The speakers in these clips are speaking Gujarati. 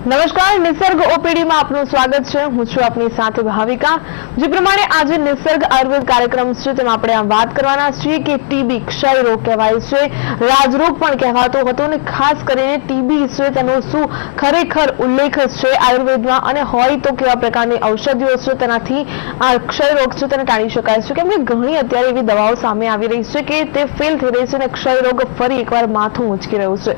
નમસ્કાર, નિસર્ગ ઓપીડી માં આપનું સ્વાગત છે। હું છું આપની સાથે ભાવિકા। જે પ્રમાણે આજે નિસર્ગ આયુર્વેદ કાર્યક્રમ છે તેમાં આપણે આ વાત કરવાના છીએ કે ટીબી ક્ષય રોગ કહેવાય છે, રાજરોગ પણ કહેવાતો હતો અને ખાસ કરીને ટીબી છે તેનો શું ખરેખર ઉલ્લેખ છે આયુર્વેદમાં અને હોય તો કેવા પ્રકારની ઔષધિઓ છે તેનાથી આ ક્ષય રોગ છે તેને ટાળી શકાય છે। કેમ કે ઘણી અત્યારે એવી દવાઓ સામે આવી રહી છે કે તે ફેલ થઈ રહી છે અને ક્ષય રોગ ફરી એકવાર માથું ઊંચકી રહ્યું છે।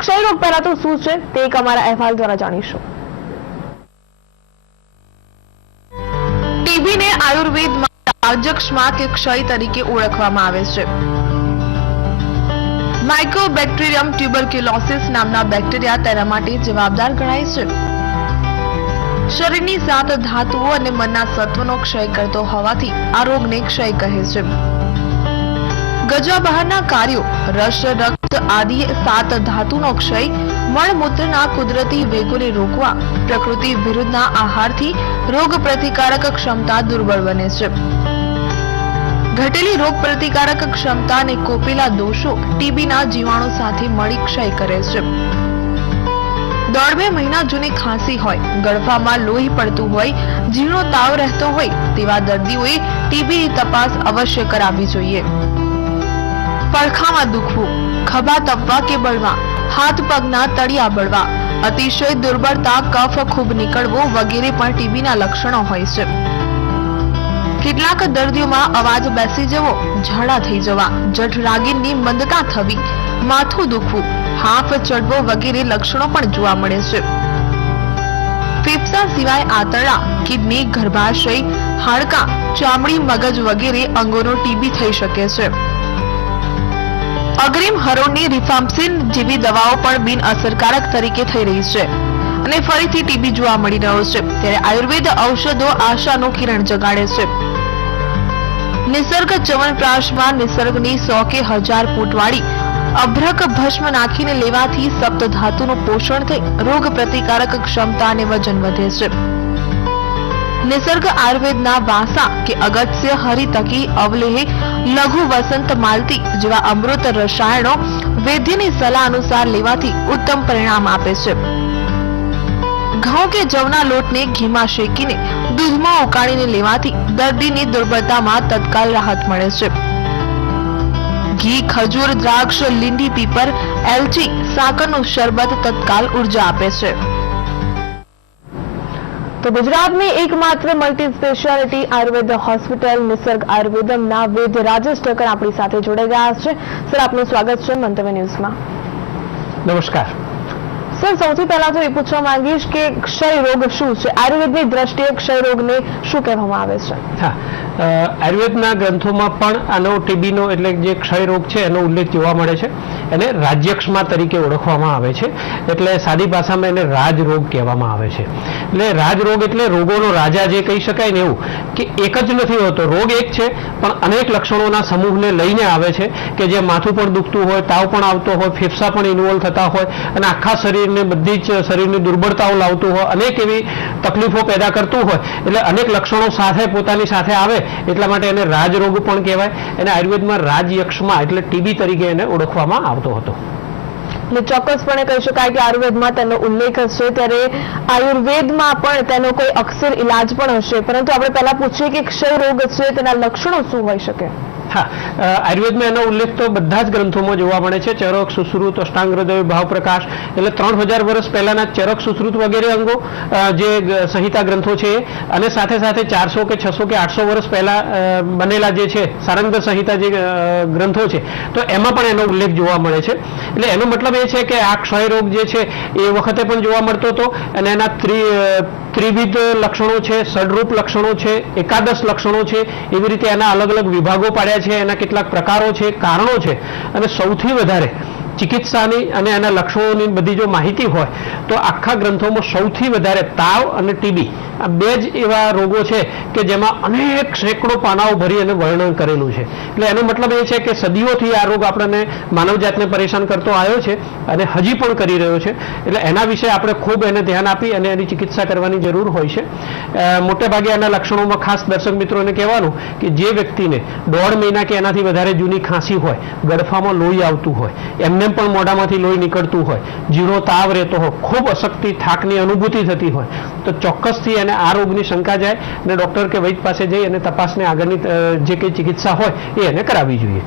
ક્ષય રોગ પહેલા તો શું છે તે એક અમારા અહેવાલ દ્વારા જાણીશું। ટીબીને આયુર્વેદમાં રાજ્યક્ષમા કે ક્ષય તરીકે ઓળખવામાં આવે છે। માઇકોબેક્ટેરિયમ ટ્યુબરક્યુલોસિસ નામના બેક્ટેરિયા તેના માટે જવાબદાર ગણાય છે। શરીરની 7 ધાતુઓ અને મનના સત્વનો ક્ષય કરતો હોવાથી આ રોગને ક્ષય કહે છે। ગજવા બહારના કાર્યો રસ, રક્ત આદિ 7 ધાતુનો ક્ષય મળમૂત્રના કુદરતી વેગોને રોકવા પ્રકૃતિ વિરુદ્ધના આહારથી રોગ પ્રતિકારક ક્ષમતા દુર્બળ બને છે। ઘટેલી રોગ પ્રતિકારક ક્ષમતા અને કોપેલા દોષો ટીબીના જીવાણુ સાથે મળી ક્ષય કરે છે। 1.5 મહિના જૂની ખાંસી હોય, ગળફામાં લોહી પડતું હોય, ઝીણો તાવ રહેતો હોય તેવા દર્દીઓએ ટીબીની તપાસ અવશ્ય કરાવવી જોઈએ। પડખામાં દુખવું, ખભા તપવા કે બળવા, હાથ પગના તળિયા બળવા, અતિશય દુર્બળતા, કફ ખૂબ નીકળવો વગેરે પણ ટીબીના લક્ષણો હોય છે। કેટલાક દર્દીઓમાં અવાજ બેસી જવો, ઝાડા થઈ જવા, જઠરાગીની મંદતા થવી, માથું દુખવું, હાંફ ચડવો વગેરે લક્ષણો પણ જોવા મળે છે। ફેફસા સિવાય આંતરડા, કિડની, ગર્ભાશય, હાડકાં, ચામડી, મગજ વગેરે અંગોનો ટીબી થઈ શકે છે। અગ્રિમ હરોળની રિફામ્પિસિન જેવી દવાઓ પણ બિન અસરકારક તરીકે થઈ રહી છે અને ફરીથી ટીબી જોવા મળી રહ્યો છે। ત્યારે આયુર્વેદ ઔષધો આશાનું કિરણ જગાડે છે। નિસર્ગ ચ્યવનપ્રાશમાં નિસર્ગની 100 કે 1000 ફૂટવાળી અભ્રક ભસ્મ નાખીને લેવાથી સપ્ત ધાતુનું પોષણ થઈ રોગ પ્રતિકારક ક્ષમતા અને વજન વધે છે। નિસર્ગ આયુર્વેદના વાસા કે અગત્ય, હરિતકી, અવલેહ, લઘુ વસંત માલતી જેવા અમૃત રસાયણો વૈદ્યની સલાહ અનુસાર લેવાથી ઉત્તમ પરિણામ આપે છે। ઘઉં કે જવના લોટને ઘીમાં શેકીને દૂધમાં ઉકાળીને લેવાથી દર્દીની દુર્બળતામાં તત્કાલ રાહત મળે છે। ઘી, ખજૂર, દ્રાક્ષ, લીંડી, પીપર, એલચી, સાકરનું શરબત તત્કાલ ઉર્જા આપે છે। તો ગુજરાતની એકમાત્ર મલ્ટી સ્પેશિયાલિટી આયુર્વેદ હોસ્પિટલ નિસર્ગ આયુર્વેદમના વૈદ્ય રાજેશ ઠક્કર આપણી સાથે જોડાઈ ગયા છે। સર, આપનું સ્વાગત છે મંતવ્ય ન્યૂઝમાં। નમસ્કાર સર, સૌથી પહેલા તો એ પૂછવા માંગીશ કે ક્ષય રોગ શું છે? આયુર્વેદની દ્રષ્ટિએ ક્ષય રોગને શું કહેવામાં આવે છે? હા, આયુર્વેદના ગ્રંથોમાં પણ આનો ટીબીનો એટલે જે ક્ષય રોગ છે એનો ઉલ્લેખ જોવા મળે છે। એને રાજ્યક્ષમા તરીકે ઓળખવામાં આવે છે, એટલે સાદી ભાષામાં એને રાજરોગ કહેવામાં આવે છે। એટલે રાજરોગ એટલે રોગોનો રાજા જે કહી શકાય ને, એવું કે એક જ નથી હોતો, રોગ એક છે પણ અનેક લક્ષણોના સમૂહને લઈને આવે છે કે જે માથું પણ દુખતું હોય, તાવ પણ આવતો હોય, ફેફસા પણ ઇન્વોલ્વ થતા હોય અને આખા શરીરને બધી જ શરીરની દુર્બળતાઓ લાવતું હોય, અનેક એવી તકલીફો પેદા કરતું હોય, એટલે અનેક લક્ષણો સાથે પોતાની સાથે આવે એટલા માટે એને રાજરોગ પણ કહેવાય। એને આયુર્વેદમાં રાજ્યક્ષમા એટલે ટીબી તરીકે એને ઓળખવામાં આવતો હતો। એટલે ચોક્કસપણે કહી શકાય કે આયુર્વેદમાં તેનો ઉલ્લેખ હશે, ત્યારે આયુર્વેદમાં પણ તેનો કોઈ અક્ષર ઇલાજ પણ હશે, પરંતુ આપણે પહેલા પૂછીએ કે ક્ષય રોગ છે તેના લક્ષણો શું હોઈ શકે? હા, આયુર્વેદમાં એનો ઉલ્લેખ તો બધા જ ગ્રંથોમાં જોવા મળે છે। ચરક, સુશ્રુત, અષ્ટાંગ હૃદય, ભાવપ્રકાશ, એટલે 3000 વર્ષ પહેલાના ચરક, સુશ્રુત વગેરે અંગો જે સંહિતા ગ્રંથો છે, અને સાથે સાથે 400 કે 600 કે 800 વર્ષ પહેલા બનેલા જે છે સારંગ સંહિતા જે ગ્રંથો છે, તો એમાં પણ એનો ઉલ્લેખ જોવા મળે છે। એટલે એનો મતલબ એ છે કે આ ક્ષય રોગ જે છે એ વખતે પણ જોવા મળતો હતો અને એના ત્રિવિધ લક્ષણો છે, સડરૂપ લક્ષણો છે, એકાદશ લક્ષણો છે, એવી રીતે એના અલગ અલગ વિભાગો પાડ્યા છે, એના કેટલાક પ્રકારો છે, કારણો છે, અને સૌથી વધારે ચિકિત્સાની અને એના લક્ષણોની બધી જો માહિતી હોય તો આખા ગ્રંથોમાં સૌથી વધારે તાવ અને ટીબી આ બે જ એવા રોગો છે કે જેમાં અનેક સેંકડો પાનાઓ ભરી અને વર્ણન કરેલું છે. એટલે એનો મતલબ એ છે કે સદીઓથી આ રોગ આપણને માનવજાતને પરેશાન કરતો આવ્યો છે અને હજી પણ કરી રહ્યો છે. એટલે એના વિશે આપણે ખૂબ એને ધ્યાન આપી અને એની ચિકિત્સા કરવાની જરૂર હોય છે. મોટે ભાગે આના લક્ષણોમાં ખાસ દર્શક મિત્રોને કહેવાનું કે જે વ્યક્તિને 1.5 મહિના કે એનાથી વધારે જૂની ખાંસી હોય, ગળફામાં લોહી આવતું હોય, એમને પણ મોઢામાંથી લોહી નીકળતું હોય, ઝીરો તાવ રહેતો હોય, ખૂબ અશક્તિ થાકની અનુભૂતિ થતી હોય, તો ચોક્કસથી એને આ રોગની શંકા જાય અને ડૉક્ટર કે વૈદ્ય પાસે જઈ અને તપાસને આગળની જે કંઈ ચિકિત્સા હોય એ એને કરાવવી જોઈએ.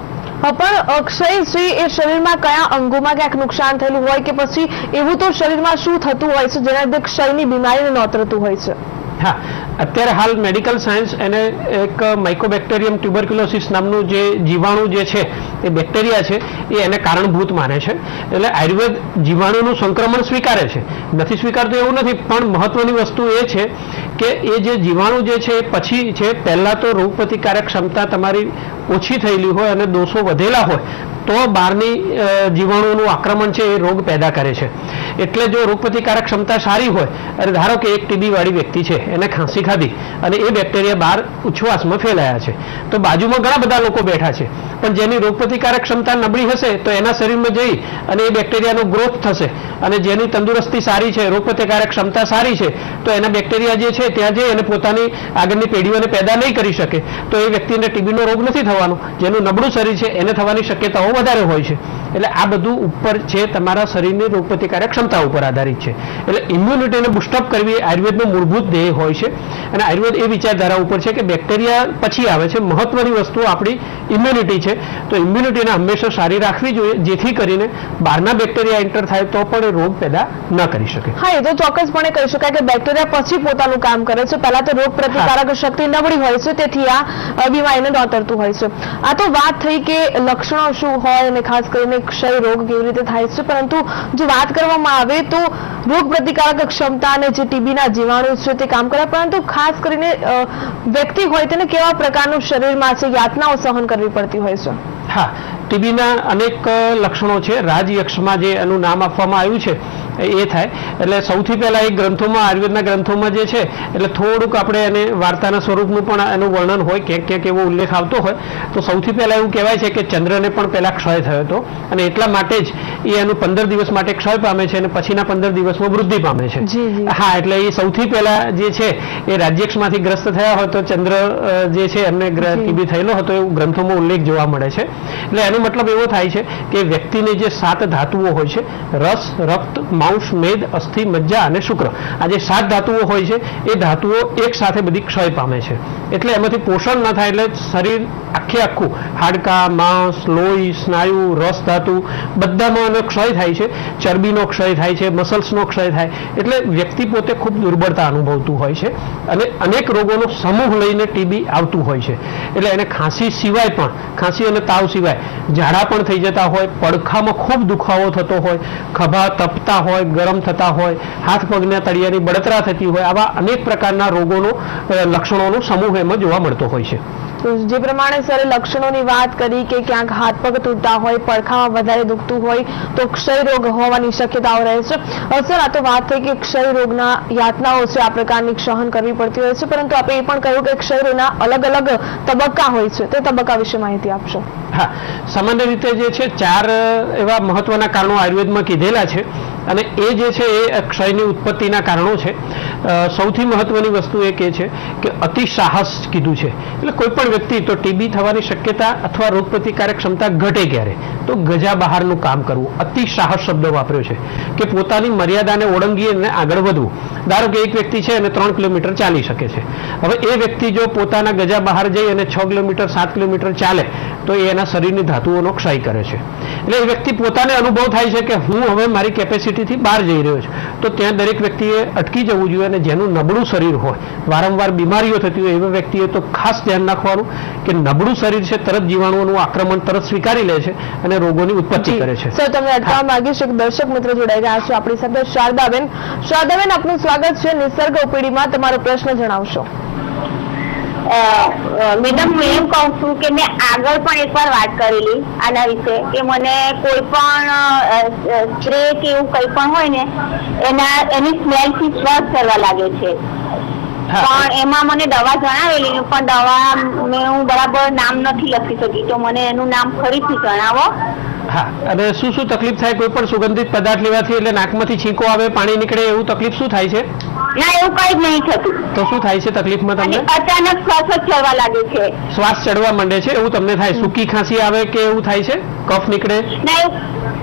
પણ ક્ષયશ્રી એ શરીરમાં કયા અંગોમાં ક્યાંક નુકસાન થયેલું હોય કે પછી એવું તો શરીરમાં શું થતું હોય છે જેના લીધે ક્ષયની બીમારીને નોતરતું હોય છે? હા, અત્યારે હાલ મેડિકલ સાયન્સ એને એક માઇકોબેક્ટેરિયમ ટ્યુબરક્યુલોસિસ નામનું જે જીવાણુ જે છે એ બેક્ટેરિયા છે એ એને કારણભૂત માને છે. એટલે આયુર્વેદ જીવાણુનું સંક્રમણ સ્વીકારે છે, નથી સ્વીકારતું એવું નથી, પણ મહત્વની વસ્તુ એ છે કે એ જે જીવાણુ જે છે એ પછી છે પહેલાં તો રોગ પ્રતિકારક ક્ષમતા તમારી ઓછી થયેલી હોય અને દોષો વધેલા હોય તો બહારની જીવાણુનું આક્રમણ છે એ રોગ પેદા કરે છે. એટલે જો રોગ પ્રતિકારક ક્ષમતા સારી હોય અને ધારો કે એક ટીબી વાળી વ્યક્તિ છે, એને ખાંસી ખાધી અને એ બેક્ટેરિયા બહાર ઉચ્છવાસમાં ફેલાયા છે, તો બાજુમાં ઘણા બધા લોકો બેઠા છે, પણ જેની રોગ પ્રતિકારક ક્ષમતા નબળી હશે તો એના શરીરમાં જઈ અને એ બેક્ટેરિયાનો ગ્રોથ થશે, અને જેની તંદુરસ્તી સારી છે, રોગ પ્રતિકારક ક્ષમતા સારી છે, તો એના બેક્ટેરિયા જે છે ત્યાં જઈ અને પોતાની આગળની પેઢીઓને પેદા નહીં કરી શકે, તો એ વ્યક્તિને ટીબીનો રોગ નથી થવાનો. જેનું નબળું શરીર છે એને થવાની શક્યતાઓ વધારે હોય છે. એટલે આ બધું ઉપર છે તમારા શરીરની રોગ પ્રતિકારક ક્ષમતા ઉપર આધારિત છે. એટલે ઇમ્યુનિટીને બુસ્ટઅપ કરવી એ આયુર્વેદનો મૂળભૂત ધ્યેય હોય છે. અને આયુર્વેદ એ વિચારધારા ઉપર છે કે બેક્ટેરિયા પછી આવે છે, મહત્વની વસ્તુ આપણી ઇમ્યુનિટી છે. તો ઇમ્યુનિટીને હંમેશા સારી રાખવી જોઈએ જેથી કરીને બહારના બેક્ટેરિયા એન્ટર થાય તો પણ એ રોગ પેદા ન કરી શકે. હા, એ તો ચોક્કસપણે કહી શકાય કે બેક્ટેરિયા પછી પોતાનું કામ કરે છે. પહેલા તો રોગ પ્રતિકારક શક્તિ નબળી હોય છે, તેથી આ બીમારીને નોતરતું હોય છે. આ તો વાત થઈ કે લક્ષણો શું હોય અને ખાસ કરીને ક્ષય રોગ કેવી રીતે થાય છે, પરંતુ જો વાત કરવામાં આવે તો રોગ પ્રતિકારક ક્ષમતા અને જે ટીબીના જીવાણુ છે તે કામ કરે, પરંતુ ખાસ કરીને વ્યક્તિ હોય તેને કેવા પ્રકારનું શરીરમાં છે યાતનાઓ સહન કરવી પડતી હોય છે? હા, ટીબીના અનેક લક્ષણો છે. રાજયક્ષમાં જે એનું નામ આપવામાં આવ્યું છે એ થાય. એટલે સૌથી પહેલા એક ગ્રંથોમાં, આયુર્વેદના ગ્રંથોમાં જે છે એટલે થોડુંક આપણે એને વાર્તાના સ્વરૂપનું પણ એનું વર્ણન હોય, ક્યાંક ક્યાંક એવો ઉલ્લેખ આવતો હોય. તો સૌથી પહેલા એવું કહેવાય છે કે ચંદ્રને પણ પહેલા ક્ષય થયો હતો અને એટલા માટે જ એ એનું 15 દિવસ માટે ક્ષય પામે છે અને પછીના 15 દિવસમાં વૃદ્ધિ પામે છે. હા, એટલે એ સૌથી પહેલા જે છે એ રાજ્યક્ષમાંથી ગ્રસ્ત થયા હોય તો ચંદ્ર જે છે એમને ટીબી થયેલો હતો એવું ગ્રંથોમાં ઉલ્લેખ જોવા મળે છે. એટલે એનો મતલબ એવો થાય છે કે વ્યક્તિની જે 7 ધાતુઓ હોય છે, રસ, રક્ત, માંસ, મેદ, અસ્થિ, મજ્જા અને શુક્ર, આ જે 7 ધાતુઓ હોય છે એ ધાતુઓ એક સાથે બધી ક્ષય પામે છે. એટલે એમાંથી પોષણ ન થાય એટલે શરીર આખું હાડકા, માંસ, લોહી, સ્નાયુ, રસ ધાતુ બધામાં ક્ષય થાય છે. ચરબીનો ક્ષય થાય છે, મસલ્સનો ક્ષય થાય, એટલે વ્યક્તિ પોતે ખૂબ દુર્બળતા અનુભવતું હોય છે અને અનેક રોગોનો સમૂહ લઈને ટીબી આવતું હોય છે. એટલે એને ખાંસી સિવાય પણ, ખાંસી અને તાવ સિવાય ઝાડા પણ થઈ જતા હોય, પડખામાં ખૂબ દુખાવો થતો હોય, ખભા તપતા હોય, ગરમ થતા હોય, હાથ પગના તળિયાની બળતરા થતી હોય, આવા અનેક પ્રકારના રોગોનો લક્ષણોનો સમૂહ એમાં જોવા મળતો હોય છે. જે પ્રમાણે સરે લક્ષણોની વાત કરી કે ક્યાંક હાથ પગ તૂટતા હોય, પડખામાં વધારે દુખતું હોય તો ક્ષય રોગ હોવાની શક્યતાઓ રહે છે. સર, આ તો વાત થઈ કે ક્ષય રોગના યાતનાઓ છે આ પ્રકારની સહન કરવી પડતી હોય છે, પરંતુ આપણે એ પણ કહ્યું કે ક્ષય રોગના અલગ અલગ તબક્કા હોય છે, તે તબક્કા વિશે માહિતી આપશો? હા, સામાન્ય રીતે જે છે 4 એવા મહત્વના કારણો આયુર્વેદમાં કીધેલા છે અને એ જે છે એ ક્ષયની ઉત્પત્તિના કારણો છે. સૌથી મહત્વની વસ્તુ એ છે કે અતિ સાહસ કીધું છે. એટલે કોઈ પણ વ્યક્તિ તો ટીબી થવાની શક્યતા અથવા રોગ પ્રતિકારક ક્ષમતા ઘટે ક્યારે તો ગજા બહારનું કામ કરવું. અતિ સાહસ શબ્દ વાપર્યો છે કે પોતાની મર્યાદાને ઓળંગીને આગળ વધવું. ધારો કે એક વ્યક્તિ છે અને 3 કિલોમીટર ચાલી શકે છે. હવે એ વ્યક્તિ જો પોતાના ગજા બહાર જઈ અને 6 કિલોમીટર 7 કિલોમીટર ચાલે તો એ એના શરીરની ધાતુઓનો ક્ષય કરે છે. એટલે એ વ્યક્તિ પોતાને અનુભવ થાય છે કે હું હવે મારી કેપેસિટીથી બહાર જઈ રહ્યો છું. તો ત્યાં દરેક વ્યક્તિએ અટકી જવું જોઈએ અને જેનું નબળું શરીર હોય, વારંવાર બીમારીઓ થતી હોય એવા વ્યક્તિએ તો ખાસ ધ્યાન રાખવાનું કે નબળું શરીર છે તરત જીવાણુઓનું આક્રમણ તરત સ્વીકારી લે છે અને રોગોની ઉત્પત્તિ કરે છે. સર, તમને અટકાવવા માંગીશ, એક દર્શક મિત્ર જોડાઈ રહ્યા છે આપણી સાથે, શારદાબેન. શારદાબેન, આપનું સ્વાગત છે નિસર્ગ ઓપીડીમાં. તમારો પ્રશ્ન જણાવશો? મેડમ, હું એમ કહું છું કે મેં આગળ પણ એકવાર વાત કરેલી આના વિશે કે મને કોઈ પણ સ્પ્રે કે એવું કંઈ પણ હોય ને એની સ્મેલથી શ્વાસ કરવા લાગે છે. હા. પણ એમાં મને દવા જણાવેલી પણ દવા હું બરાબર નામ નથી લખી શકી, તો મને એનું નામ ફરીથી જણાવો. હા, અને શું શું તકલીફ થાય? કોઈ પણ સુગંધિત પદાર્થ લેવાથી એટલે નાકમાંથી છીંકો આવે, પાણી નીકળે, એવું તકલીફ શું થાય છે? ના, એવું કઈ જ નહીં થતું. તો શું થાય છે તકલીફમાં અને તમને? અચાનક શ્વાસ જ ચડવા લાગે છે. શ્વાસ ચડવા માંડે છે એવું તમને થાય? સૂકી ખાંસી આવે કે એવું થાય છે? કફ નીકળે?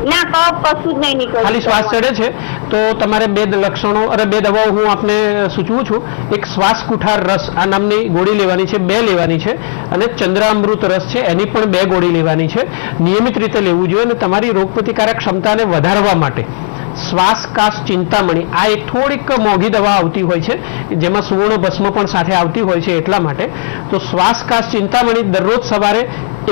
ના, કફ કશું જ નહીં નીકળતું. ખાલી શ્વાસ ચડે છે? તો તમારે બે લક્ષણો અને બે દવાઓ હું આપને સૂચવું છું. એક શ્વાસ કુઠાર રસ આ નામની ગોળી લેવાની છે, 2 લેવાની છે, અને ચંદ્રામૃત રસ છે એની પણ 2 ગોળી લેવાની છે. નિયમિત રીતે લેવું જોઈએ. અને તમારી રોગપ્રતિકારક ક્ષમતાને વધારવા માટે શ્વાસકાશ ચિંતામણી આ એક થોડીક મોંઘી દવા આવતી હોય છે, જેમાં સુવર્ણ ભસ્મ પણ સાથે આવતી હોય છે. એટલા માટે તો શ્વાસકાશ ચિંતામણી દરરોજ સવારે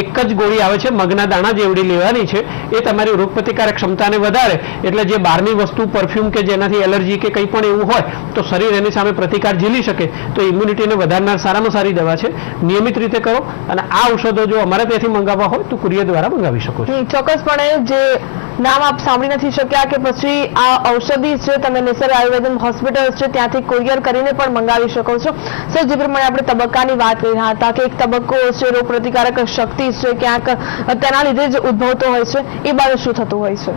એક જ ગોળી આવે છે, મગના દાણા જેવડી લેવાની છે. એ તમારી રોગપ્રતિકારક ક્ષમતાને વધારે, એટલે જે બહારની વસ્તુ, પરફ્યુમ કે જેનાથી એલર્જી કે કંઈ પણ એવું હોય તો શરીર એની સામે પ્રતિકાર ઝીલી શકે. તો ઇમ્યુનિટીને વધારનાર સારામાં સારી દવા છે. નિયમિત રીતે કરો. અને આ ઔષધો જો અમારે ત્યાંથી મંગાવવા હોય તો કુરિયર દ્વારા મંગાવી શકો છો. ચોક્કસપણે જે નામ આપ સાંભળી નથી શક્યા કે પછી આ ઔષધિ છે તમે નિસર્ગ આયુર્વેદન હોસ્પિટલ છે ત્યાંથી કુરિયર કરીને પણ મંગાવી શકો છો. સર, જે પ્રમાણે આપણે તબક્કાની વાત કરી રહ્યા હતા કે એક તબક્કો છે રોગ પ્રતિકારક શક્તિ છે ક્યાંક તેના લીધે જ ઉદ્ભવતો હોય છે, એ બાબતે શું થતું હોય છે?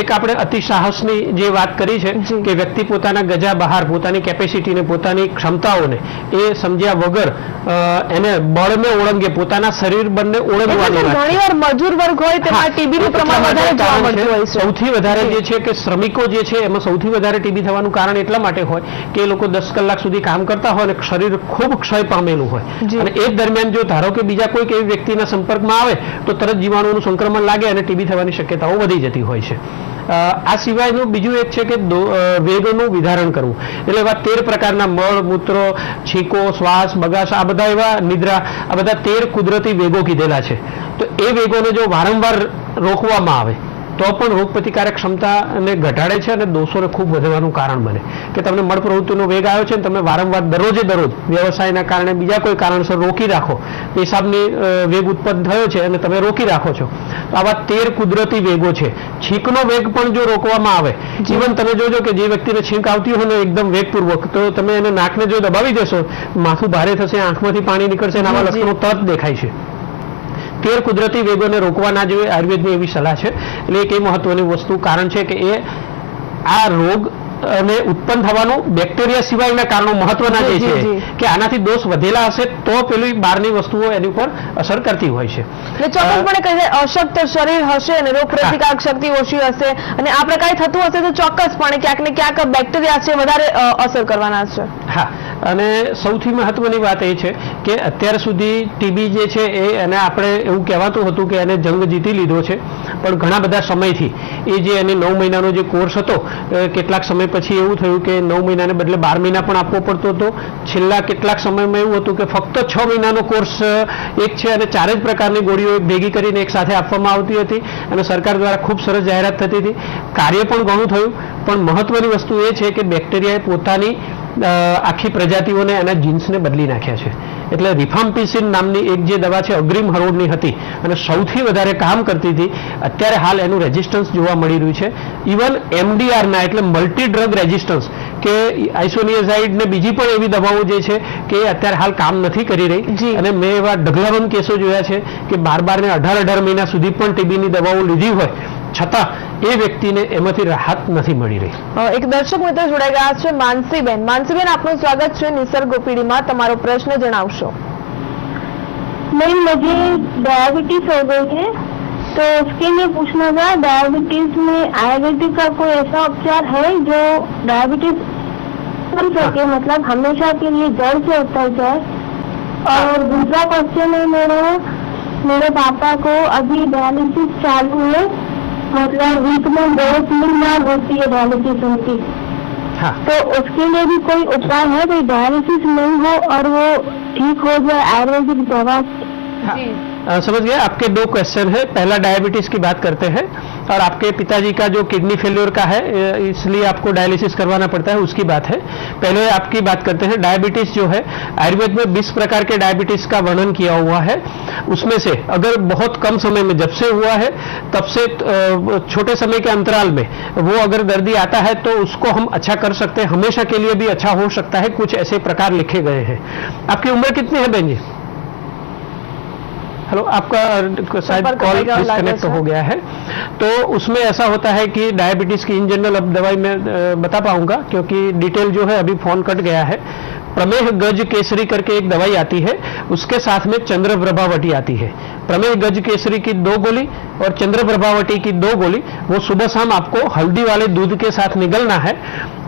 એક આપણે અતિ સાહસની જે વાત કરી છે કે વ્યક્તિ પોતાના ગજા બહાર પોતાની કેપેસિટીને, પોતાની ક્ષમતાઓને એ સમજ્યા વગર એને બળને ઓળંગે, પોતાના શરીર બળને ઓળંગવાની વાત. ઘણીવાર મજૂર વર્ગ હોય તેમાં ટીબીનું પ્રમાણ વધારે જોવા મળતું હોય છે. સૌથી વધારે જે છે કે શ્રમિકો જે છે એમાં સૌથી વધારે ટીબી થવાનું કારણ એટલા માટે હોય કે એ લોકો 10 કલાક સુધી કામ કરતા હોય અને શરીર ખૂબ ક્ષય પામેલું હોય. અને એ દરમિયાન જો ધારો કે બીજા કોઈક એવી વ્યક્તિના સંપર્કમાં આવે તો તરત જીવાણુનું સંક્રમણ લાગે અને ટીબી થવાની શક્યતાઓ વધી જતી હોય છે. આ સિવાયનું બીજું એક છે કે વેગોનું વિધારણ કરવું. એટલે એવા 13 પ્રકારના મળ, મૂત્ર, છીકો, શ્વાસ, બગાસ, આ બધા એવા નિદ્રા, આ બધા 13 કુદરતી વેગો કીધેલા છે. તો એ વેગોને જો વારંવાર રોકવામાં આવે તો પણ રોગ પ્રતિકારક ક્ષમતાને ઘટાડે છે અને દોષોને ખૂબ વધવાનું કારણ બને. કે તમને મળ પ્રવૃત્તિનો વેગ આવ્યો છે ને તમે વારંવાર દરરોજે દરરોજ વ્યવસાયના કારણે બીજા કોઈ કારણસર રોકી રાખો, પેશાબની વેગ ઉત્પન્ન થયો છે અને તમે રોકી રાખો છો. તો આવા 13 કુદરતી વેગો છે. છીંકનો વેગ પણ જો રોકવામાં આવે, જીવન તમે જોજો કે જે વ્યક્તિને છીંક આવતી હોય ને એકદમ વેગપૂર્વક, તો તમે એને નાકને જો દબાવી દેશો, માથું ભારે થશે, આંખમાંથી પાણી નીકળશે અને આવા લક્ષણો તરત દેખાય છે. 13 કુદરતી વેગોને રોકવા ના જોઈએ, આયુર્વેદની એવી સલાહ છે. એટલે એક એ મહત્વની વસ્તુ કારણ છે કે એ આ રોગ અને ઉત્પન્ન થવાનું બેક્ટેરિયા સિવાયના કારણો મહત્વના જે છે કે આનાથી દોષ વધેલા હશે તો પેલી બહારની વસ્તુઓ એની ઉપર અસર કરતી હોય છે. એટલે ચોક્કસપણે કહી અશક્ત શરીર હશે અને રોગ પ્રતિકારક શક્તિ ઓછી હશે અને આ પ્રકારે થતું હશે તો ચોક્કસપણે ક્યાંક ને ક્યાંક બેક્ટેરિયા છે વધારે અસર કરવાના છે. હા, અને સૌથી મહત્વની વાત એ છે કે અત્યાર સુધી ટીબી જે છે એને આપણે એવું કહેવાતું હતું કે એને જંગ જીતી લીધો છે, પણ ઘણા બધા સમયથી એ જે એને 9 મહિનાનો જે કોર્સ હતો, કેટલાક સમય પછી એવું થયું કે 9 મહિનાને બદલે 12 મહિના પણ આપવો પડતો હતો. છેલ્લા કેટલાક સમયમાં એવું હતું કે ફક્ત 6 મહિનાનો કોર્સ એક છે અને 4 જ પ્રકારની ગોળીઓ ભેગી કરીને એક સાથે આપવામાં આવતી હતી અને સરકાર દ્વારા ખૂબ સરસ જાહેરાત થતી હતી. કાર્ય પણ ઘણું થયું, પણ મહત્વની વસ્તુ એ છે કે બેક્ટેરિયાએ પોતાની આખી પ્રજાતિઓને એના જીન્સને બદલી નાખ્યા છે. એટલે રિફામ્પિસિન નામની એક જે દવા છે અગ્રીમ હરોળની હતી અને સૌથી વધારે કામ કરતી હતી, અત્યારે હાલ એનું રેઝિસ્ટન્સ જોવા મળી રહ્યું છે. ઇવન MDR ના એટલે મલ્ટી ડ્રગ રેઝિસ્ટન્સ કે આઇસોનિયાઝાઇડ ને બીજી પણ એવી દવાઓ જે છે કે અત્યારે હાલ કામ નથી કરી રહી. અને મેં એવા ઢગલાબંધ કેસો જોયા છે કે 12 ને 18 મહિના સુધી પણ ટીબીની દવાઓ લીધી હોય છતાં એ વ્યક્તિને એમાંથી રાહત નથી મળી રહી. એક દર્શક મિત્ર જોડાઈ ગયા છે, માનસીબેન. માનસીબેન, આપનું સ્વાગત છે નિસર્ગ ઓપીડીમાં. તમારો પ્રશ્ન જણાવશો. नहीं, मुझे डायबिटीज हो गई है तो उसके लिए पूछना था, डायबिटीज में आयुर्वेदिक का कोई ऐसा उपचार है जो डायबिटीज बन सके, मतलब हमेशा के लिए जड़ से उतर जाए. और दूसरा क्वेश्चन है मेरे पापा को अभी डायलिसिस चालू है, मतलब वीक में 2-3 बार होती है डायलिसिस उनकी. तो उसके लिए भी कोई उपाय है भाई डायलिसिस नहीं हो और वो ठीक हो जाए आयुर्वेदिक दवा? समझ गए। आपके 2 क्वेश्चन है। पहला डायबिटीज की बात करते हैं और आपके पिताजी का जो किडनी फेल्योर का है इसलिए आपको डायलिसिस करवाना पड़ता है, उसकी बात है। पहले आपकी बात करते हैं। डायबिटीज जो है आयुर्वेद में 20 प्रकार के डायबिटीज का वर्णन किया हुआ है। उसमें से अगर बहुत कम समय में जब से हुआ है तब से छोटे समय के अंतराल में वो अगर दर्दी आता है तो उसको हम अच्छा कर सकते हैं, हमेशा के लिए भी अच्छा हो सकता है। कुछ ऐसे प्रकार लिखे गए हैं। आपकी उम्र कितनी है बहन जी? हेलो, आपका शायद कॉल डिस्कनेक्ट हो गया है। तो उसमें ऐसा होता है कि डायबिटीज की इन जनरल अब दवाई मैं बता पाऊंगा क्योंकि डिटेल जो है अभी फोन कट गया है। प्रमेह गज केसरी करके एक दवाई आती है, उसके साथ में चंद्र प्रभावटी आती है। प्रमेह गज केसरी की 2 गोली और चंद्र प्रभावटी की 2 गोली वो सुबह शाम आपको हल्दी वाले दूध के साथ निगलना है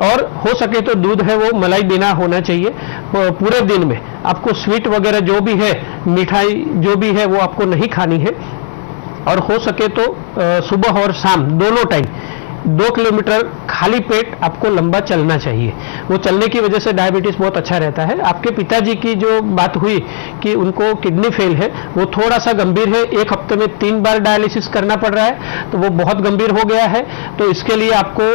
और हो सके तो दूध है वो मलाई बिना होना चाहिए। पूरे दिन में आपको स्वीट वगैरह जो भी है, मिठाई जो भी है वो आपको नहीं खानी है और हो सके तो सुबह और शाम दोनों टाइम 2 किलोमीटर खाली पेट आपको लंबा चलना चाहिए। वो चलने की वजह से डायबिटीज बहुत अच्छा रहता है। आपके पिताजी की जो बात हुई कि उनको किडनी फेल है वो थोड़ा सा गंभीर है। 1 हफ्ते में 3 बार डायलिसिस करना पड़ रहा है तो वो बहुत गंभीर हो गया है। तो इसके लिए आपको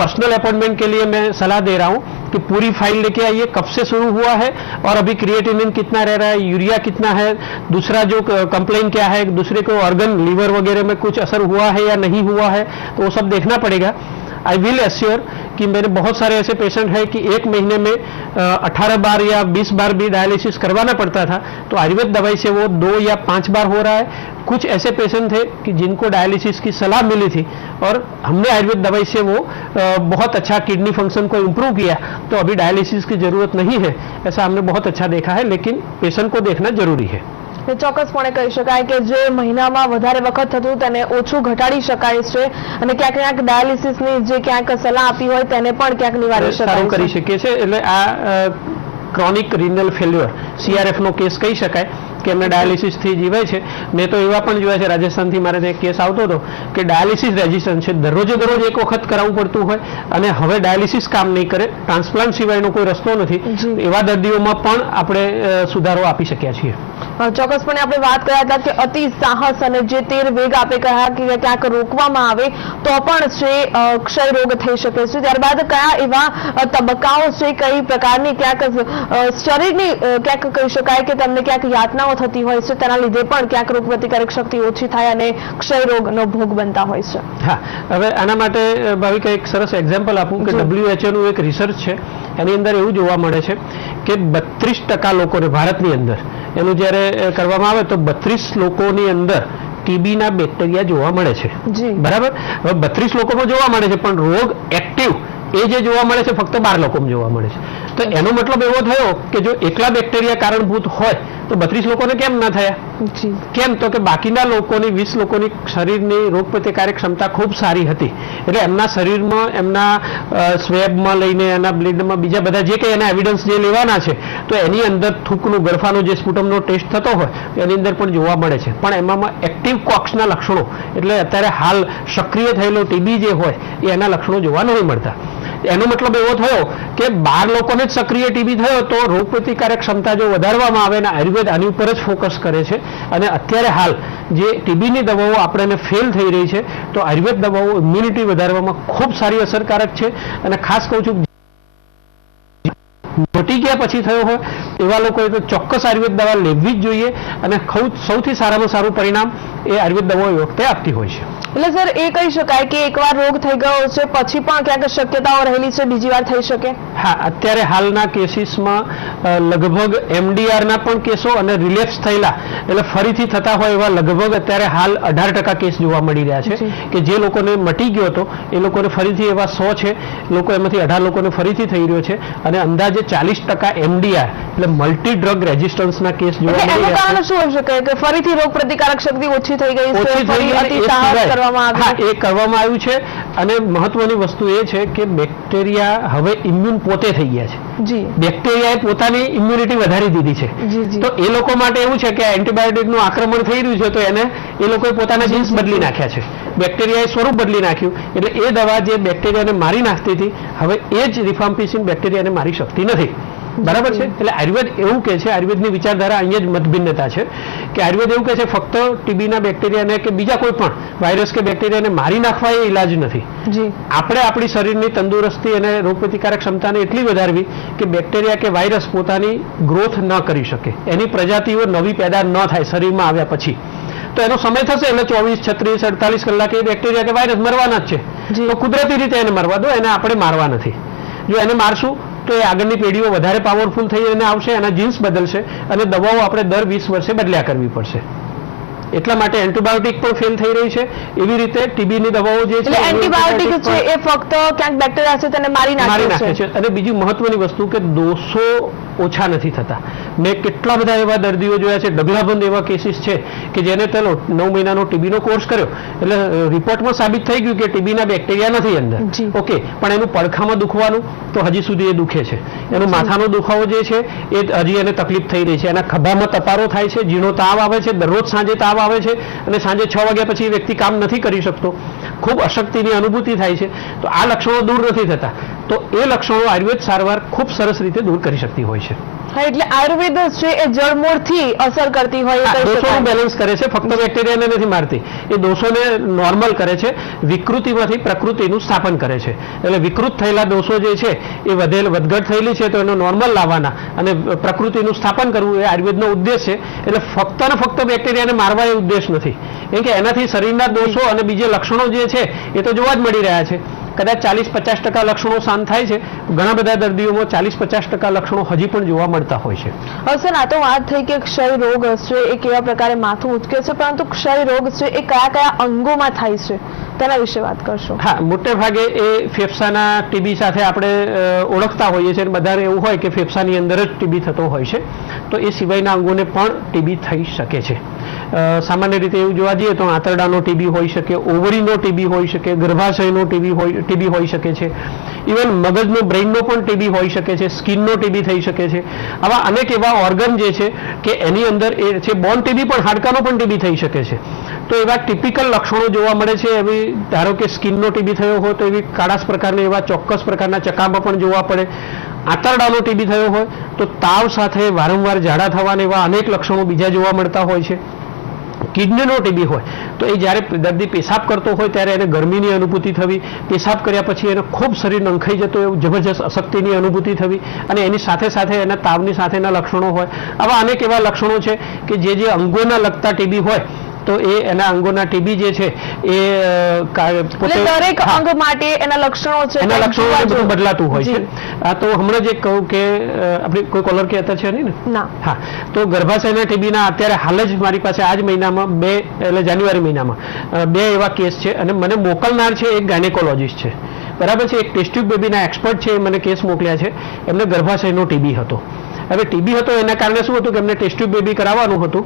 पर्सनल अपॉइंटमेंट के लिए मैं सलाह दे रहा हूँ कि पूरी फाइल लेके आइए, कब से शुरू हुआ है और अभी क्रिएटिनिन कितना रह रहा है, यूरिया कितना है, दूसरा जो कंप्लेन क्या है, दूसरे को ऑर्गन लीवर वगैरह में कुछ असर हुआ है या नहीं हुआ है, तो वो सब देखना पड़ेगा। आई विल एश्योर कि मेरे बहुत सारे ऐसे पेशेंट हैं कि 1 महीने में 18 बार या 20 बार भी डायलिसिस करवाना पड़ता था, तो आयुर्वेद दवाई से वो 2 या 5 बार हो रहा है। कुछ ऐसे पेशेंट थे कि जिनको डायलिसिस की सलाह मिली थी और हमने आयुर्वेद दवाई से वो बहुत अच्छा किडनी फंक्शन को इम्प्रूव किया, तो अभी डायलिसिस की जरूरत नहीं है। ऐसा हमने बहुत अच्छा देखा है, लेकिन पेशेंट को देखना जरूरी है। ચોક્કસપણે કહી શકાય કે જે મહિનામાં વધારે વખત થતું તેને ઓછું ઘટાડી શકાય છે અને ક્યાંક ક્યાંક ડાયાલિસિસની જે ક્યાંક સલાહ આપી હોય તેને પણ ક્યાંક નિવારી સારું કરી શકાય શકીએ છે। એટલે આ ક્રોનિક રિનલ ફેલ્યોર CRF નો કેસ કહી શકાય કે એમને ડાયાલિસિસ થી જીવાય છે। મેં તો એવા પણ જોયા છે, રાજસ્થાનથી મારે એક કેસ આવતો હતો કે ડાયાલિસિસ રેઝિસ્ટન્ટ છે, દરરોજે દરરોજ એક વખત કરાવવું પડતું હોય અને હવે ડાયાલિસિસ કામ નહીં કરે, ટ્રાન્સપ્લાન્ટ સિવાયનો કોઈ રસ્તો નથી। એવા દર્દીઓમાં પણ આપણે સુધારો આપી શક્યા છીએ। ચોક્કસપણે આપણે વાત કર્યા હતા કે અતિ સાહસ અને જે તેર વેગ આપણે કહ્યા કે ક્યાંક રોકવામાં આવે તો પણ છે ક્ષય રોગ થઈ શકે છે। ત્યારબાદ કયા એવા તબક્કાઓ છે, કઈ પ્રકારની ક્યાંક શરીરની ક્યાંક કહી શકાય કે તમને ક્યાંક યાતનાઓ થતી હોય છે, તેના લીધે પણ ક્યાંક રોગ પ્રતિકારક શક્તિ ઓછી થાય અને ક્ષય રોગનો ભોગ બનતા હોય છે। હા, હવે આના માટે ભાવિકા એક સરસ એક્ઝામ્પલ આપું કે WHO નું એક રિસર્ચ છે, એની અંદર એવું જોવા મળે છે કે 32% લોકોને ભારતની અંદર એનું જ્યારે કરવામાં આવે તો 32 લોકોની અંદર ટીબીના બેક્ટેરિયા જોવા મળે છે। બરાબર, હવે 32 લોકોમાં જોવા મળે છે પણ રોગ એક્ટિવ એ જે જોવા મળે છે ફક્ત 12 લોકોમાં જોવા મળે છે। તો એનો મતલબ એવો થયો કે જો એકલા બેક્ટેરિયા કારણભૂત હોય તો 32 લોકોને કેમ ના થયા? કેમ તો કે બાકીના લોકોની 20 લોકોની શરીરની રોગ પ્રતિકારક ક્ષમતા ખૂબ સારી હતી, એટલે એમના શરીરમાં એમના સ્વેબમાં લઈને એના બ્લડમાં બીજા બધા જે કંઈ એના એવિડન્સ જે લેવાના છે તો એની અંદર થૂકનું ગરફાનો જે સ્પુટમનો ટેસ્ટ થતો હોય એની અંદર પણ જોવા મળે છે, પણ એમાં એક્ટિવ કોક્સના લક્ષણો એટલે અત્યારે હાલ સક્રિય થયેલો ટીબી જે હોય એ એના લક્ષણો જોવા નહીં મળતા। એનો મતલબ એવો થયો કે 12 લોકોને જ સક્રિય ટીબી થયો તો રોગ પ્રતિકારક ક્ષમતા જો વધારવામાં આવે ને આયુર્વેદ આની ઉપર જ ફોકસ કરે છે અને અત્યારે હાલ જે ટીબીની દવાઓ આપણને ફેલ થઈ રહી છે તો આયુર્વેદ દવાઓ ઇમ્યુનિટી વધારવામાં ખૂબ સારી અસરકારક છે। અને ખાસ કહું છું મટી ગયા પછી થયો હોય એવા લોકોએ તો ચોક્કસ આયુર્વેદ દવા લેવી જ જોઈએ અને સૌથી સારામાં સારું પરિણામ એ આયુર્વેદ દવાઓ એ વખતે આપતી હોય છે। એટલે સર એ કહી શકાય કે એકવાર રોગ થઈ ગયો છે પછી પણ ક્યાંક શક્યતાઓ રહેલી છે બીજી વાર થઈ શકે? હા, અત્યારે હાલના કેસીસમાં લગભગ MDR ના પણ કેસો અને રિલેપ્સ થયેલા એટલે ફરીથી થતા હોય એવા લગભગ અત્યારે હાલ 18% કેસ જોવા મળી રહ્યા છે કે જે લોકોને મટી ગયો હતો એ લોકોને ફરીથી એવા 100 છે લોકો, એમાંથી 18 લોકોને ફરીથી થઈ રહ્યો છે અને અંદાજે 40% MDR એટલે મલ્ટી ડ્રગ રેઝિસ્ટન્સના કેસ જોવા મળી રહ્યા છે। કારણ શું હોઈ શકે કે ફરીથી રોગ પ્રતિકારક શક્તિ ઓછી થઈ ગઈ છે, ફરી અતિ સાહસ કરવામાં આવ્યું? એ કરવામાં આવ્યું છે અને મહત્વની વસ્તુ એ છે કે બેક્ટેરિયા હવે ઇમ્યુન પોતે થઈ ગયા છે। જી, બેક્ટેરિયાએ પોતાની ઇમ્યુનિટી વધારી દીધી છે। તો એ લોકો માટે એવું છે કે એન્ટીબાયોટિકનું આક્રમણ થઈ રહ્યું છે તો એને એ લોકોએ પોતાના જીન્સ બદલી નાખ્યા છે, બેક્ટેરિયાએ સ્વરૂપ બદલી નાખ્યું, એટલે એ દવા જે બેક્ટેરિયાને મારી નાખતી હતી હવે એ જ રિફામ્પિસિન બેક્ટેરિયાને મારી શકતી નથી। બરાબર છે. એટલે આયુર્વેદ એવું કહે છે, આયુર્વેદની વિચારધારા અહીંયા જ મતભિન્નતા છે કે આયુર્વેદ એવું કહે છે ફક્ત ટીબીના બેક્ટેરિયાને કે બીજા કોઈ પણ વાયરસ કે બેક્ટેરિયાને મારી નાખવા એ ઇલાજ નથી. આપણે આપણી શરીરની તંદુરસ્તી અને રોગપ્રતિકારક ક્ષમતાને એટલી વધારવી કે બેક્ટેરિયા કે વાયરસ પોતાની ગ્રોથ ન કરી શકે, એની પ્રજાતિઓ નવી પેદા ન થાય શરીરમાં આવ્યા પછી. તો એનો સમય થશે એટલે 24, 36, 48 કલાકે એ બેક્ટેરિયા કે વાયરસ મરવાના જ છે. તો કુદરતી રીતે એને મરવા દો, એને આપણે મારવા નથી. જો એને મારશું તો એ આગળની પેઢીઓ વધારે પાવરફુલ થઈ એને આવશે, એના જીન્સ બદલશે અને દવાઓ આપણે દર 20 વર્ષે બદલ્યા કરવી પડશે. એટલા માટે એન્ટીબાયોટિક પણ ફેલ થઈ રહી છે. એવી રીતે ટીબીની દવાઓ જે છે એન્ટીબાયોટિક છે એ ફક્ત ક્યાંક બેક્ટેરિયા છે તેને મારી નાખે છે. અને બીજી મહત્વની વસ્તુ કે દોષો ઓછા નથી થતા. મેં કેટલા બધા એવા દર્દીઓ જોયા છે, ઢગલાબંધ એવા કેસીસ છે કે જેને ચલો 9 મહિનાનો ટીબીનો કોર્સ કર્યો એટલે રિપોર્ટમાં સાબિત થઈ ગયું કે ટીબીના બેક્ટેરિયા નથી અંદર, ઓકે, પણ એનું પડખામાં દુખવાનું તો હજી સુધી એ દુખે છે. એનો માથાનો દુખાવો જે છે એ હજી એને તકલીફ થઈ રહી છે. એના ખભામાં તપારો થાય છે, ઝીણો તાવ આવે છે, દરરોજ સાંજે તાવ આવે છે અને સાંજે 6 વાગ્યા પછી એ વ્યક્તિ કામ નથી કરી શકતો, ખૂબ અશક્તિની અનુભૂતિ થાય છે. તો આ લક્ષણો દૂર નથી થતા. તો એ લક્ષણો આયુર્વેદ સારવાર ખૂબ સરસ રીતે દૂર કરી શકતી હોય છે. એટલે આયુર્વેદ છે એ જળમૂળથી અસર કરતી હોય, દોષોનું બેલેન્સ કરે છે, ફક્ત બેક્ટેરિયાને નથી મારતી. એ દોષોને નોર્મલ કરે છે, વિકૃતિમાંથી પ્રકૃતિનું સ્થાપન કરે છે. એટલે વિકૃત થયેલા દોષો જે છે એ વધઘટ થયેલી છે તો એનો નોર્મલ લાવવાના અને પ્રકૃતિનું સ્થાપન કરવું એ આયુર્વેદનો ઉદ્દેશ છે. એટલે ફક્ત ને ફક્ત બેક્ટેરિયાને મારવા એ ઉદ્દેશ નથી, કેમ કે એનાથી શરીરના દોષો અને બીજે લક્ષણો જે છે એ તો જોવા જ મળી રહ્યા છે. કદાચ 40-50% લક્ષણો શાંત થાય છે, ઘણા બધા દર્દીઓમાં 40-50% લક્ષણો હજી પણ જોવા મળતા હોય છે. સર, આ તો વાત થઈ કે ક્ષય રોગ છે એ કેવા પ્રકારે માથું ઉચકે છે, પરંતુ ક્ષય રોગ છે એ કયા કયા અંગોમાં થાય છે તેના વિશે વાત કરશો? હા, મોટે ભાગે એ ફેફસાના ટીબી સાથે આપણે ઓળખતા હોઈએ છીએ. બધાને એવું હોય કે ફેફસાની અંદર જ ટીબી થતો હોય છે, તો એ સિવાયના અંગોને પણ ટીબી થઈ શકે છે. સામાન્ય રીતે એવું જોવા જઈએ તો આંતરડાનો ટીબી હોઈ શકે, ઓવરીનો ટીબી હોઈ શકે, ગર્ભાશયનો ટીબી હોઈ શકે છે, ઇવન મગજનો બ્રેઇનનો પણ ટીબી હોઈ શકે છે, સ્કિનનો ટીબી થઈ શકે છે. આવા અનેક એવા ઓર્ગન જે છે કે એની અંદર એ છે. બોન ટીબી પણ, હાડકાનો પણ ટીબી થઈ શકે છે. તો એવા ટિપિકલ લક્ષણો જોવા મળે છે. એવી ધારો કે સ્કિનનો ટીબી થયો હોય તો એવી કાળાશ પ્રકારના એવા ચોક્કસ પ્રકારના ચકામાં પણ જોવા પડે. આંતરડાનો ટીબી થયો હોય તો તાવ સાથે વારંવાર ઝાડા થવાના એવા અનેક લક્ષણો બીજા જોવા મળતા હોય છે. કિડનીનો ટીબી હોય તો એ જ્યારે દર્દી પેશાબ કરતો હોય ત્યારે એને ગરમીની અનુભૂતિ થવી, પેશાબ કર્યા પછી એને ખૂબ શરીર નંખાઈ જતો એવું જબરજસ્ત અશક્તિની અનુભૂતિ થવી અને એની સાથે સાથે એના તાવની સાથેના લક્ષણો હોય. આવા અનેક એવા લક્ષણો છે કે જે અંગોના લગતા ટીબી હોય તો એ એના અંગોના ટીબી જે છે એ દરેક અંગ માટે એના લક્ષણો છે, એના લક્ષણો બધું બદલાતું હોય છે. આ તો હમણાં જ કહું કે આપણે કોઈ કોલર કે હતા છે નહીં ને? હા, તો ગર્ભાશયના ટીબીના અત્યારે હાલ જ મારી પાસે આ જ મહિનામાં 2 એટલે જાન્યુઆરી મહિનામાં 2 એવા કેસ છે અને મને મોકલનાર છે એક ગાયનેકોલોજીસ્ટ છે, બરાબર છે, એક ટેસ્ટ ટ્યુબ બેબીના એક્સપર્ટ છે. મને કેસ મોકલ્યા છે, એમને ગર્ભાશયનો ટીબી હતો. હવે ટીબી હતો એના કારણે શું હતું કે એમને ટેસ્ટ ટ્યુબ બેબી કરાવવાનું હતું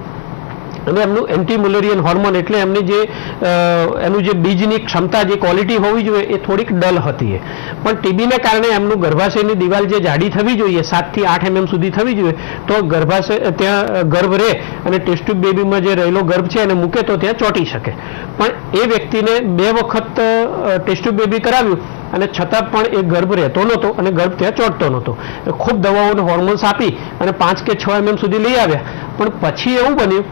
અને એમનું એન્ટીમુલેરિયન હોર્મોન એટલે એમની જે એનું જે બીજની ક્ષમતા, જે ક્વોલિટી હોવી જોઈએ એ થોડીક ડલ હતી. પણ ટીબીને કારણે એમનું ગર્ભાશયની દિવાલ જે જાડી થવી જોઈએ 7 થી 8 mm સુધી થવી જોઈએ તો ગર્ભાશય ત્યાં ગર્ભ રહે અને ટેસ્ટ ટ્યુબ બેબીમાં જે રહેલો ગર્ભ છે એને મૂકે તો ત્યાં ચોંટી શકે. પણ એ વ્યક્તિને 2 વખત ટેસ્ટ ટ્યુબ બેબી કરાવ્યું અને છતાં પણ એ ગર્ભ રહેતો નહોતો અને ગર્ભ ત્યાં ચોંટતો નહોતો. ખૂબ દવાઓને હોર્મોન્સ આપી અને 5 કે 6 mm સુધી લઈ આવ્યા, પણ પછી એવું બન્યું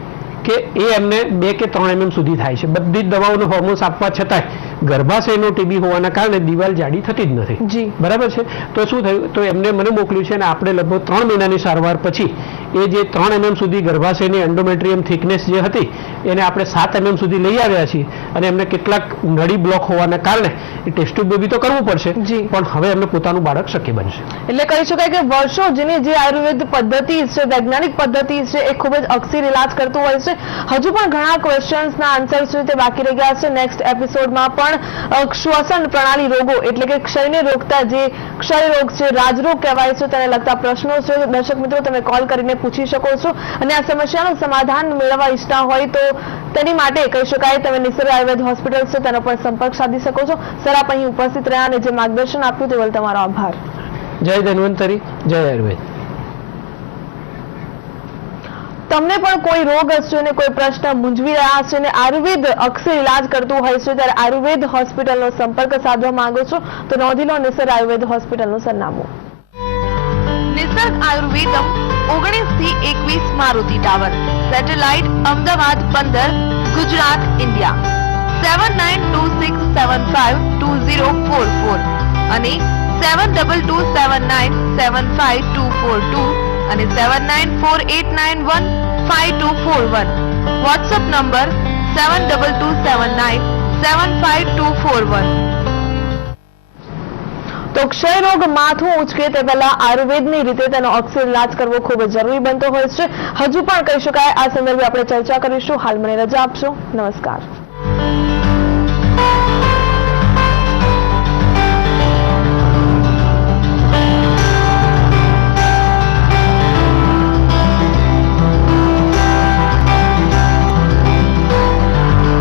કે એ એમને 2 કે 3 mm સુધી થાય છે. બધી જ દવાઓને હોર્મોન્સ આપવા છતાંય ગર્ભાશયનો ટીબી હોવાના કારણે દિવાલ જાડી થતી જ નથી, બરાબર છે. તો શું થયું, તો એમને મને મોકલ્યું છે અને આપણે લગભગ 3 મહિનાની સારવાર પછી એ જે 3 mm સુધી ગર્ભાશયની એન્ડોમેટ્રિયમ થિકનેસ જે હતી એને આપણે 7 mm સુધી લઈ આવ્યા છીએ અને એમને કેટલાક નળી બ્લોક હોવાના કારણે એ ટેસ્ટ ટ્યુબ બેબી તો કરવું પડશે, પણ હવે એમને પોતાનું બાળક શક્ય બનશે. એટલે કહી શકાય કે વર્ષો જૂની જે આયુર્વેદ પદ્ધતિ છે, વૈજ્ઞાનિક પદ્ધતિ છે, એ ખૂબ જ અક્ષીર ઇલાજ કરતું હોય છે. હજુ પણ ઘણા ક્વેશ્ચન્સના આન્સર્સ છે તે બાકી રહી ગયા છે. નેક્સ્ટ એપિસોડમાં પણ શ્વસન પ્રણાલી રોગો એટલે કે ક્ષયને રોકતા જે ક્ષય રોગ છે, રાજરોગ કહેવાય છે, તેને લગતા પ્રશ્નો છે. દર્શક મિત્રો, તમે કોલ કરીને પૂછી શકો છો અને આ સમસ્યાનું સમાધાન મેળવવા ઈચ્છતા હોય તો તેની માટે કહી શકાય તમે નિસર્ગ આયુર્વેદ હોસ્પિટલ છે તેનો પણ સંપર્ક સાધી શકો છો. સર, આપ અહીં ઉપસ્થિત રહ્યા અને જે માર્ગદર્શન આપ્યું તે બદલ તમારો આભાર. જય ધન્વંતરી, જય આયુર્વેદ. તમને પણ કોઈ રોગ હશે ને કોઈ પ્રશ્ન મૂંઝવી રહ્યા છે ને આયુર્વેદ અક્ષર ઇલાજ કરતું હોય છે ત્યારે આયુર્વેદ હોસ્પિટલનો સંપર્ક સાધવા માંગો છો તો નોંધી લો નિસર્ગ આયુર્વેદ હોસ્પિટલનું સરનામું. નિસર્ગ આયુર્વેદમ 19-21 Maruti tower, satellite Ahmedabad 15, Gujarat, India 7926752044 અને 7227975242 અને 7948915241. WhatsApp number 7227975241. તો ક્ષય રોગ માથું ઉચકે તે પહેલા આયુર્વેદની રીતે તેનો અક્ષર ઇલાજ કરવો ખૂબ જ જરૂરી બનતો હોય છે. હજુ પણ કહી શકાય આ સંદર્ભે આપણે ચર્ચા કરીશું. હાલ મને રજા આપશો. નમસ્કાર.